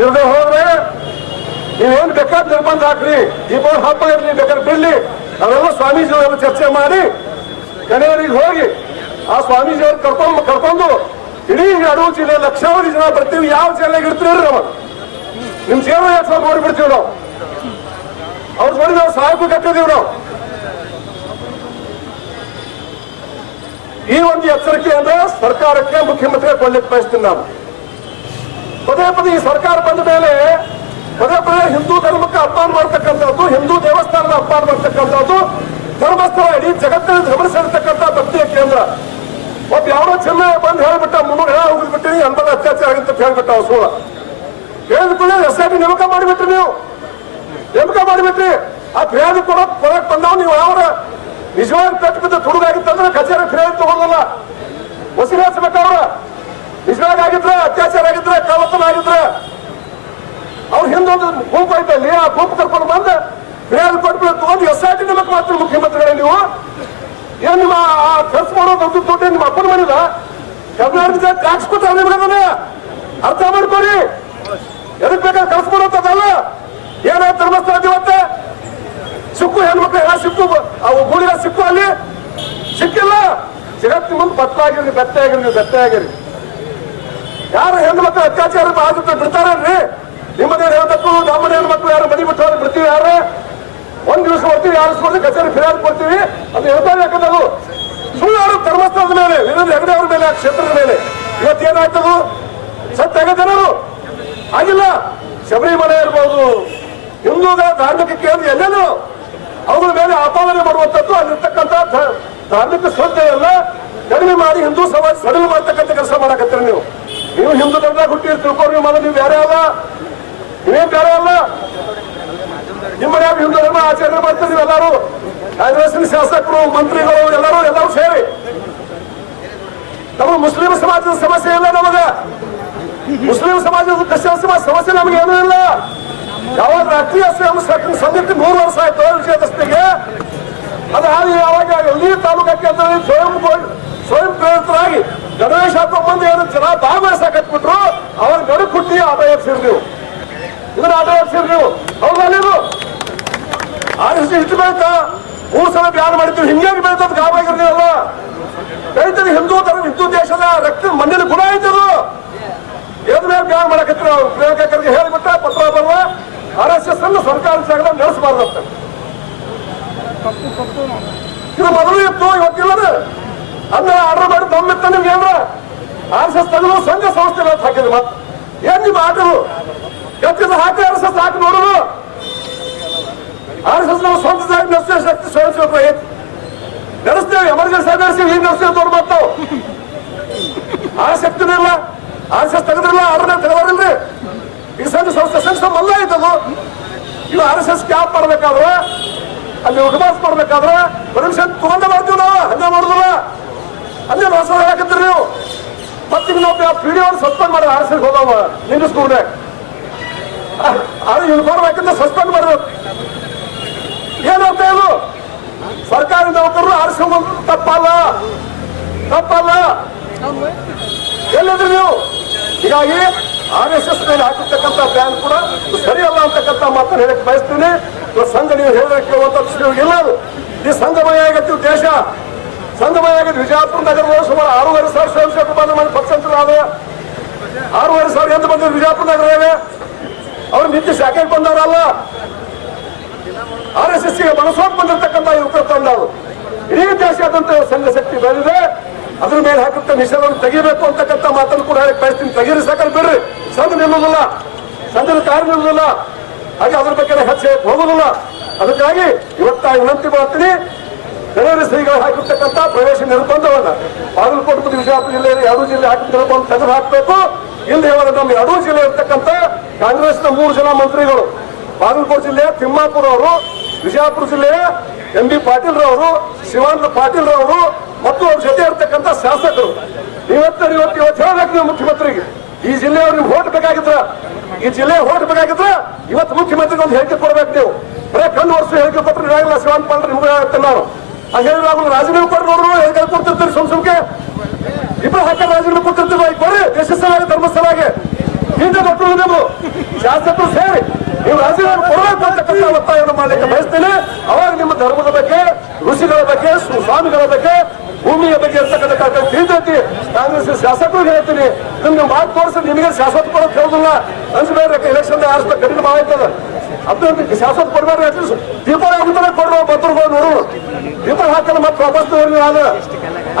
ಇರದೆ ಹೋದ್ರೆ ನೀವೇನ್ ಬೇಕಾದ ನಿರ್ಬಂಧ ಹಾಕ್ರಿ. ದೀಪಾವಳಿ ಹಬ್ಬ ಇರ್ಲಿ ಬೇಕಾದ್ರೆ ಬಿಡ್ಲಿ. ಅವೆಲ್ಲ ಸ್ವಾಮೀಜಿ ಅವರೆಲ್ಲ ಚರ್ಚೆ ಮಾಡಿ ಕಣಿಯರಿಗೆ ಹೋಗಿ ಆ ಸ್ವಾಮೀಜಿ ಅವ್ರು ಕರ್ಕೊಂಡು ಕರ್ಕೊಂಡು ಇಡೀ ಅಡವು ಜಿಲ್ಲೆ, ಲಕ್ಷಾವಧಿ ಜನ ಬರ್ತೀವಿ. ಯಾವ ಜಿಲ್ಲೆಗೆ ಇರ್ತೀರಿ ನಾವು ನಿಮ್ ಸೇವೆ ಯಾಕೆ ನೋಡ್ಬಿಡ್ತೀವಿ ನಾವು. ಅವ್ರ ನೋಡಿ ನಾವು ಸಾಕು ಕಟ್ಟಿದೀವಿ ನಾವು. ಈ ಒಂದು ಎಚ್ಚರಿಕೆಯನ್ನ ಸರ್ಕಾರಕ್ಕೆ ಮುಖ್ಯಮಂತ್ರಿ ಕೊಡ್ಲಿಕ್ಕೆ ಬಯಸ್ತೀನಿ ನಾನು. ಪದೇ ಪದೇ ಈ ಸರ್ಕಾರ ಬಂದ ಮೇಲೆ, ಪದೇ ಪದೇ ಹಿಂದೂ ಧರ್ಮಕ್ಕೆ ಅಪಮಾನ ಮಾಡ್ತಕ್ಕಂಥದ್ದು, ಹಿಂದೂ ದೇವಸ್ಥಾನದ ಅಪಮಾನ ಮಾಡ್ತಕ್ಕಂಥದ್ದು, ಧರ್ಮಸ್ಥಳ ಇಡೀ ಜಗತ್ತಿನ ಧರ್ಮಿಸಿರ್ತಕ್ಕಂಥ ಭಕ್ತಿಯ ಕೇಂದ್ರ. ಒಬ್ಬ ಯಾವನೋ ಚೆನ್ನ ಬಂದು ಹೇಳ್ಬಿಟ್ಟ, ಮುನ್ನೂರು ಹೇಳ ಹೋಗ್ಬಿಟ್ಟಿನಿ ಅಂಬದ ಅತ್ಯಾಚಾರ ಆಗಿತ್ತು ಅಂತ ಹೇಳ್ಬಿಟ್ಟ ಸುಳ್ಳ ಹೇಳಿದ ಕೂಡ ಎಸ್ ಐ ಟಿ ನೇಮಕ ಮಾಡಿಬಿಟ್ರಿ ನೀವು. ನೇಮಕ ಮಾಡಿಬಿಟ್ರಿ. ಆ ಫಿರ್ಯಾದಿ ಕೂಡ ಕೊಡಕ್ ಬಂದವ್ ನೀವು ಯಾವ ನಿಜವಾಗಿ ಪೆಟ್ಟು ಬಿದ್ದ ತುಡುಗಾಗಿತ್ತಂದ್ರೆ ಕಚೇರಿ ಫಿರ್ಯಾದಿ ತಗೊಳ್ಳಲ್ಲ ವಸೂಲಿ ನಿಜವಾಗಿ ಆಗಿದ್ರೆ ಅತ್ಯಾಚಾರ ಆಗಿದ್ರೆ ಕಳ್ಳತನ ಆಗಿದ್ರೆ ಅವ್ರ ಹಿಂದೊಂದು ಗುಂಪು ಅಲ್ಲಿ ಆ ಗುಂಪು ಕರ್ಕೊಂಡು ಬಂದು ಫಿರ್ಯಾದಿ ಕೊಟ್ಬಿಟ್ಟು ತಗೊಂಡು ಎಸ್ ಐ ಟಿ ನೇಮಕ ಮಾಡ್ತೀರಿ ಮುಖ್ಯಮಂತ್ರಿಗಳೇ ನೀವು. ಏನ್ ನಿಮ್ಮ ಆ ಖರ್ಚು ಮಾಡೋ ದುಡ್ಡು ದುಡ್ಡು ನಿಮ್ಮ ಅಪ್ಪನ ಮಾಡಿದ ಕರ್ನಾಟಕದ ಟ್ಯಾಕ್ಸ್ ಕೊಟ್ಟ ನಿಮ್ಗೆ ಅರ್ಥ ಮಾಡ್ಕೊಡಿ. ಎದಕ್ ಬೇಕಾದ್ರೆ ಖರ್ಚು ಮಾಡೋದಲ್ಲ ಏನ ಧರ್ಮಸ್ಥಳ ಇವತ್ತೆ ಸಿಕ್ಕು ಹೆಣ್ಮಕ್ಳು ಎಲ್ಲ ಸಿಕ್ಕು ಅವು ಗೂಳಿಗ ಸಿಕ್ಕು ಅಲ್ಲಿ. ಸಿಕ್ಕಿಲ್ಲ. ಜಗತ್ತಿನ ಮುಂದೆ ಬತ್ತ ಆಗಿರಿ ಬೆತ್ತ ಆಗಿರಲಿ, ಬೆತ್ತೆ ಬೆತ್ತ ಆಗಿರಿ ಯಾರು ಹೆಣ್ಮಕ್ಳು ಅತ್ಯಾಚಾರ ಆಗುತ್ತೆ ಬಿಡ್ತಾರೇನ್ರಿ? ನಿಮ್ಮದೇ ಹೇಳ್ಬೇಕು? ನಮ್ಮನೆ ಹೆಣ್ಮಕ್ಳು ಯಾರು ಮನೆ ಬಿಟ್ಟು ಹೋಗಿ ಬಿಡ್ತೀವಿ ಯಾರು? ಒಂದ್ ದಿವಸ ಬರ್ತೀವಿ ಯಾರು ಸ್ಕೂಲ್ ಕಚೇರಿ ಫಿರ್ಯಾದಿ ಕೊಡ್ತೀವಿ. ಅದು ಹೇಳ್ತಾರೆ ಅದು ಸುಳ್ಳು ಯಾರು ಧರ್ಮಸ್ಥಳದ ಮೇಲೆ ವೀರೇಂದ್ರ ಹೆಗಡೆ ಅವ್ರ ಮೇಲೆ, ಆ ಕ್ಷೇತ್ರದ ಮೇಲೆ. ಇವತ್ತೇನಾಗ್ತದು ಸತ್ಯ ಜನರು. ಆಗಿಲ್ಲ. ಶಬರಿಮಲೆ ಇರ್ಬೋದು, ಹಿಂದೂಗಳ ಧಾರ್ಮಿಕ ಕೇಂದ್ರ ಎಲ್ಲೆಲ್ಲೂ. ಅವುಗಳ ಮೇಲೆ ಆಪಾದನೆ ಮಾಡುವಂತದ್ದು ಅಲ್ಲಿರ್ತಕ್ಕಂಥ ಧಾರ್ಮಿಕ ಶ್ರದ್ಧೆಯಲ್ಲ ಕಡಿಮೆ ಮಾಡಿ ಹಿಂದೂ ಸಮಾಜ ಸಡಿಲು ಮಾಡ್ತಕ್ಕಂಥ ಕೆಲಸ ಮಾಡಕತ್ತೀರಿ ನೀವು. ನೀವು ಹಿಂದೂ ಧರ್ಮದಾಗ ಹುಟ್ಟಿ ತಿಳ್ಕೊಂಡು ನೀವು ನೀವು ಬೇರೆ ಅಲ್ಲ. ನೀವೇನ್ ಬೇರೆ ಅಲ್ಲ? ನಿಮ್ಮ ಮನ್ಯಾಗ ಹಿಂದೂ ಧರ್ಮ ಆಚರಣೆ ಮಾಡ್ತೀರಿ ಎಲ್ಲರೂ ಕಾಂಗ್ರೆಸ್ನ ಶಾಸಕರು, ಮಂತ್ರಿಗಳು, ಎಲ್ಲರೂ ಎಲ್ಲರೂ ಸೇರಿ. ನಮ್ಮ ಮುಸ್ಲಿಂ ಸಮಾಜದ ಸಮಸ್ಯೆ ಇಲ್ಲ ನಮಗ. ಮುಸ್ಲಿಂ ಸಮಾಜದ ಕ್ರಿಶ್ಚಿಯನ್ ಸಮಾಜ ಸಮಸ್ಯೆ ನಮಗೆ ಏನೂ ಇಲ್ಲ. ಯಾವಾಗ ರಾಷ್ಟ್ರೀಯ ಸ್ವಯಂ ಸೇವಕ ಮೂರು ವರ್ಷ ಆಯ್ತು ವಿಜಯದಶಮಿಗೆ ಅದು ಹಾಗೆ ಯಾವಾಗ ಎಲ್ಲಿ ತಾಲೂಕಾ ಕೇಂದ್ರದಲ್ಲಿ ಸ್ವಯಂ ಸ್ವಯಂ ಪ್ರೇರಿತರಾಗಿ ಗಣೇಶ ಬಂದು ಏನು ಜನ ಗಡು ಎಬ್ಸಿರ್ ನೀವು ಇದನ್ನ ಆಟ ಎಬ್ಸಿರ್ ನೀವು ಹೌದಾ ನೀವು ಆರ್ ಎಸ್ ಇಷ್ಟು ಬೆಳೀತಾ ಮೂರು ಸಲ ಬ್ಯಾನ್ ಮಾಡಿದ್ರು. ಹಿಂಗೆ ಬೆಳೀತದ ಗಾಬಾಗಿರ್ಲಿಲ್ಲ ಬೆಳೀತದೆ ಹಿಂದೂ ತರ ಹಿಂದೂ ದೇಶದ ರಕ್ತ ಮಣ್ಣಿನ ಗುಣ ಐತದು ಏನ್ ಮೇಲೆ ಬ್ಯಾನ್ ಮಾಡಕತ್ರ ಪ್ರಿಯಾಂಕಾ ಖರ್ಗೆ ಹೇಳಿಬಿಟ್ಟ ಪತ್ರ ಬರುವ ಆರ್ ಎಸ್ ಎಸ್ ಅನ್ನು ಸರ್ಕಾರ ಜಾಗದ ನಡೆಸಬಾರ್ದಂತ ಇದು ಮೊದಲು ಇತ್ತು, ಇವತ್ತಿಲ್ಲದ. ಅಂದ್ರೆ ಆರ್ಡರ್ ಮಾಡಿ ತಮ್ಮಿತ್ತ ನಿಮ್ಗೆ ಏನ್ರ ಆರ್ ಎಸ್ ಎಸ್ ತೆಗೆದು ಸಂಘ ಸಂಸ್ಥೆ ಹಾಕಿದ್ರು ಮತ್ತೆ ಏನ್ ನಿಮ್ಮ ಆಟವು ಎತ್ತಿದ ಹಾಕಿ ಆರ್ ಎಸ್ ಎಸ್ ಹಾಕಿ ನೋಡೋದು. ಆರ್ ಎಸ್ ಎಸ್ ನಾವು ಸ್ವಂತ ಜಾಗ ನಡೆಸ್ತೇವೆ, ಶಕ್ತಿ ಸ್ವಯಂ ಪ್ರಯತ್ನ. ನಡೆಸ್ತೇವೆ ಎಮರ್ಜೆನ್ಸಿ ನಡೆಸಿ ಈಗ ನಡೆಸ್ತೇವೆ ದೊಡ್ಡ ಆ ಆಸಕ್ತಿನೂ ಇಲ್ಲ, ಆರ್ ಎಸ್ ಎಸ್ ತೆಗೆದ್ರಲ್ಲ ಆರ್ಡರ್ ತೆಗೆದ್ರಿಲ್ರಿ ಈ ಸಂಘ ಸಂಸ್ಥೆ ಸಂಸ್ಥೆ ಮಲ್ಲ ಐತದು ಇವು ಆರ್ ಎಸ್ ಎಸ್ ಕ್ಯಾಪ್ ಮಾಡ್ಬೇಕಾದ್ರೆ, ಅಲ್ಲಿ ಉಪವಾಸ ಮಾಡ್ಬೇಕಾದ್ರೆ, ಪರ್ಮಿಷನ್ ತಗೊಂಡೇ ಮಾಡ್ತೀವಿ ನಾವು. ಹಂಗೆ ಮಾಡುದಿಲ್ಲ. ಅಲ್ಲೇ ವಾಸ ಹಾಕತ್ತೀರಿ ನೀವು. ಮತ್ತೆ ನಾವು ಪಿ ಡಿ ಸಸ್ಪೆಂಡ್ ಮಾಡಿ ಆರ್ ಹೋದವ. ಎಸ್ ಸ್ಕೂಲ್ ಅದು ಯೂನಿಫಾರ್ಮ್ ಹಾಕಿದ್ರೆ ಸಸ್ಪೆಂಡ್ ಮಾಡಬೇಕು. ಏನಂತ ಇದು? ಸರ್ಕಾರಿ ನೌಕರರು ಆರಿಸ್ಕೊಂಡು ತಪ್ಪಲ್ಲ. ತಪ್ಪಲ್ಲ. ಎಲ್ಲಿದ್ರಿ ನೀವು? ಹೀಗಾಗಿ ಆರ್ ಎಸ್ ಎಸ್ ಮೇಲೆ ಹಾಕಿರ್ತಕ್ಕಂಥ ಬ್ಯಾನ್ ಕೂಡ ಸರಿಯಲ್ಲ ಅಂತಕ್ಕಂಥ ಮಾತನ್ನು ಹೇಳಕ್ ಬಯಸ್ತೀನಿ. ಸಂಘ ನೀವು ಹೇಳಕ್ಕೆ ಕೇಳುವಂತ ಇಲ್ಲ ಈ ಸಂಘಮಯ ಆಗತ್ತೆ ದೇಶ. ಸಂಘಮಯ ಆಗಿದೆ ವಿಜಯಪುರ ನಗರದ ಸುಮಾರು ಆರೂವರೆ ಸಾವಿರ ಸ್ವಯಂ ಸೇವಕ ಬಂದ ಮಾಡಿ ಪಕ್ಷಾಂತರ ಆದ ಆರೂವರೆ ಸಾವಿರ ಎಂತ ಬಂದಿದ್ರು ವಿಜಯಪುರ ನಗರದಲ್ಲಿ ಅವ್ರು ನಿತ್ಯ ಶಾಖೆಗೆ ಬಂದವರಲ್ಲ. ಆರ್ ಎಸ್ ಎಸ್ಗೆ ಮನಸ್ಸೋಟ್ ಬಂದಿರತಕ್ಕಂತ ಯುವಕರ ಅದು ಇಡೀ ದೇಶಾದ್ಯಂತ ಸಂಘ ಶಕ್ತಿ ಬೆಳೆದಿದೆ. ಅದ್ರ ಮೇಲೆ ಹಾಕುತ್ತ ನಿಷೇಧವನ್ನು ತೆಗಿಬೇಕು ಅಂತಕ್ಕಂಥ ಮಾತನ್ನು ಕೂಡ ಹೇಳಿ ಬಯಸ್ತೀನಿ. ತೆಗೀರಿ ಸಾಕಲ್ಲಿ ಬಿಡ್ರಿ. ಸಂಘ ನಿಲ್ಲುವುದಿಲ್ಲ. ಸಂಘದ ಕಾರ್ಯ ನಿಲ್ಲುವುದಿಲ್ಲ. ಹಾಗೆ ಅದ್ರ ಬಗ್ಗೆ ಹೆಚ್ಚು ಹೋಗುದಿಲ್ಲ ಅದಕ್ಕಾಗಿ ಇವತ್ತ ವಿನಂತಿ ಮಾಡ್ತೀನಿ. ಶ್ರೀಗಳು ಹಾಕಿರ್ತಕ್ಕಂಥ ಪ್ರವೇಶ ನಿರ್ಬಂಧವನ್ನ ಬಾಗಲಕೋಟೆ ವಿಜಯಪುರ ಜಿಲ್ಲೆಯಲ್ಲಿ ಎರಡು ಜಿಲ್ಲೆ ಹಾಕಿ ನಿರ್ಬಂಧ ತೆಗೆದು ಹಾಕಬೇಕು. ಇಲ್ಲಿ ಇವಾಗ ನಮ್ಮ ಎರಡೂ ಜಿಲ್ಲೆ ಇರ್ತಕ್ಕಂಥ ಕಾಂಗ್ರೆಸ್ನ ಮೂರು ಜನ ಮಂತ್ರಿಗಳು ಬಾಗಲಕೋಟೆ ಜಿಲ್ಲೆಯ ತಿಮ್ಮಾಪುರ ಅವರು, ವಿಜಯಪುರ ಜಿಲ್ಲೆಯ ಎಂ ಬಿ ಪಾಟೀಲ್ ರವರು, ಶಿವಾನಂದ ಪಾಟೀಲ್ ರವರು ಮತ್ತು ಅವ್ರ ಜೊತೆ ಇರ್ತಕ್ಕಂಥ ಶಾಸಕರು. ಇವತ್ತು ಇವತ್ತು ಇವತ್ತು ಹೇಳ್ಬೇಕು ನೀವು ಮುಖ್ಯಮಂತ್ರಿಗೆ. ಈ ಜಿಲ್ಲೆಯವ್ರು ನೀವು ಹೋಟ್ ಬೇಕಾಗಿದ್ರ ಈ ಜಿಲ್ಲೆ ಹೋಟ್ ಬೇಕಾಗಿದ್ರ ಇವತ್ತು ಮುಖ್ಯಮಂತ್ರಿಗೆ ಒಂದು ಹೇಳಿಕೆ ಕೊಡ್ಬೇಕು ನೀವು. ಬರೇ ಕಣ್ಣು ವರ್ಷ ಹೇಳಿಕೆ ಕೊಟ್ಟರೆ ಇರಾಗಿಲ್ಲ ಶಿವಾನಂದ ಪಾಟೀಲ್ ನಿಮ್ಗೆ ನಾನು. ಹಾಗೆ ನಾವು ರಾಜೀನಾಮೆ ಕೊಟ್ಟು ನೋಡ್ರು ಹೇಳಿಕೆ ಕೊಡ್ತಿರ್ತೀರಿ ಸುಮ್ ಸುಮ್ಕೆ? ಇಬ್ಬರು ಹಾಕ ರಾಜೀನಾಮೆ ಕೊಟ್ಟಿರ್ತೀವಿ ಕೊಡ್ರಿ ದೇಶ ಸಲುವಾಗಿ ಧರ್ಮ ಸಲುವಾಗಿ ಹಿಂದೆ ಕೊಟ್ಟರು ನೀವು ಶಾಸಕರು ಸೇರಿ ನೀವು ರಾಜೀನಾಮೆ ಕೊಡಬೇಕು ಅಂತಕ್ಕಂಥ ಒತ್ತಾಯವನ್ನು ಮಾಡಲಿಕ್ಕೆ ಬಯಸ್ತೇನೆ. ಅವಾಗ ನಿಮ್ಮ ಧರ್ಮದ ಬಗ್ಗೆ, ಋಷಿಗಳ ಬಗ್ಗೆ, ಸ್ವ- ಸ್ವಾಮಿಗಳ ಬಗ್ಗೆ, ಭೂಮಿಯ ಬಗ್ಗೆ ಇರ್ತಕ್ಕಂಥ ತಿಳಿದೈತಿ ಕಾಂಗ್ರೆಸ್ ಶಾಸಕರು ಹೇಳ್ತೀನಿ, ನಿಮ್ಗೆ ಮಾತು ತೋರಿಸಿ ನಿಮಗೆ ಶಾಸಕ ಕೊಡೋದು ಹೇಳುದಿಲ್ಲ. ಅಂಜಬೇಡ್ರಿ ಎಲೆಕ್ಷನ್ ಆರಿಸ್ತಾ ಕಠಿಣ ಮಾಡಾಯ್ತದ ಅದನ್ನ ಶಾಸನ ಕೊಡಬೇಡ್ರಿ ಅಟ್ಲೀಸ್ಟ್ ದೀಪಾವಳಿ ಆಗಿದ್ರೆ ಕೊಡ್ರೋ ಭದ್ರಗಳು ನೋಡು. ದೀಪಾವಳಿ ಹಾಕಲ್ಲ ಮತ್ತೆ ವಾಪಸ್ ತಗೋರಿ ನಾನು.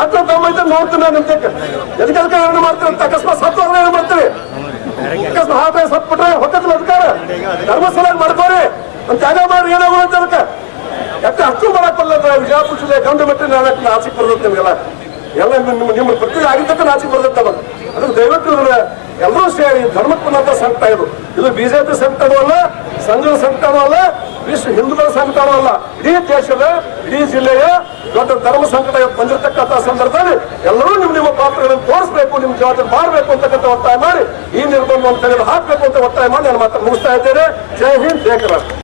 ಅಂತ ತಮ್ಮೈತೆ ನೋಡ್ತೀನಿ ನಾನು ನಿಮ್ಗೆ. ಎದಕ್ಕೆ ಏನು ಮಾಡ್ತೀರಿ ಅಂತ ಅಕಸ್ಮಾತ್ ಸತ್ತು ಏನು ಮಾಡ್ತೀರಿ? ಅಕಸ್ಮಾತ್ ಹಾಕಿ ಸತ್ಬಿಟ್ರೆ ಹೊಕ್ಕತ್ತಿಲ್ಲ ಅಧಿಕಾರ ಧರ್ಮಸ್ಥಳ ಮಾಡ್ಕೋರಿ. ಒಂದು ಜಾಗ ಮಾಡಿ ಏನಾಗೋದು ಅದಕ್ಕೆ. ಯಾಕೆ ಅಷ್ಟು ಮಾಡಕ್ಕಲ್ಲ ವಿಜಯಪುರ ಗಂಡು ಮೆಟ್ಟಿ ನಾಲ್ಕು ನಾಚಿಕ್ ಬರ್ತದೆ ಎಲ್ಲ ನಿಮ್ಮ ನಿಮ್ಮ ಪ್ರತಿ ಆಗಿದ್ದಕ್ಕೆ ನಾಚಿಕ್ ಬರ್ತದೆ ಅವಾಗ ಅದಕ್ಕೆ ದಯವಿಟ್ಟು ಎಲ್ಲರೂ ಸೇರಿ ಧರ್ಮಕ್ಕೆ ಬಂದಂತ ಸಂಕಟ ಇದು. ಇದು ಬಿಜೆಪಿ ಸಂಕಟನೂ ಸಂಘದ ಸಂಕಟನೂ ಅಲ್ಲ ವಿಶ್ವ ಹಿಂದೂಗಳ ಸಂಕಟನೂ ಅಲ್ಲ ಇಡೀ ದೇಶದ, ಇಡೀ ಜಿಲ್ಲೆಯ ದೊಡ್ಡ ಧರ್ಮ ಸಂಕಟ ಬಂದಿರತಕ್ಕಂತಹ ಸಂದರ್ಭದಲ್ಲಿ ಎಲ್ಲರೂ ನಿಮ್ಮ ನಿಮ್ಮ ಪಾತ್ರಗಳನ್ನು ತೋರಿಸಬೇಕು ನಿಮ್ಮ ಜವಾಬ್ದಾರಿ ಮಾಡಬೇಕು ಅಂತಕ್ಕಂಥ ಒತ್ತಾಯ ಮಾಡಿ, ಈ ನಿರ್ಬಂಧವನ್ನು ತೆಗೆದು ಹಾಕಬೇಕು ಅಂತ ಒತ್ತಾಯ ಮಾಡಿ ನಾನು ಮಾತ್ರ ಮುಗಿಸ್ತಾ ಇದ್ದೇನೆ. ಜೈ ಹಿಂದ್, ಜೈ ಕರ್ನಾಟಕ.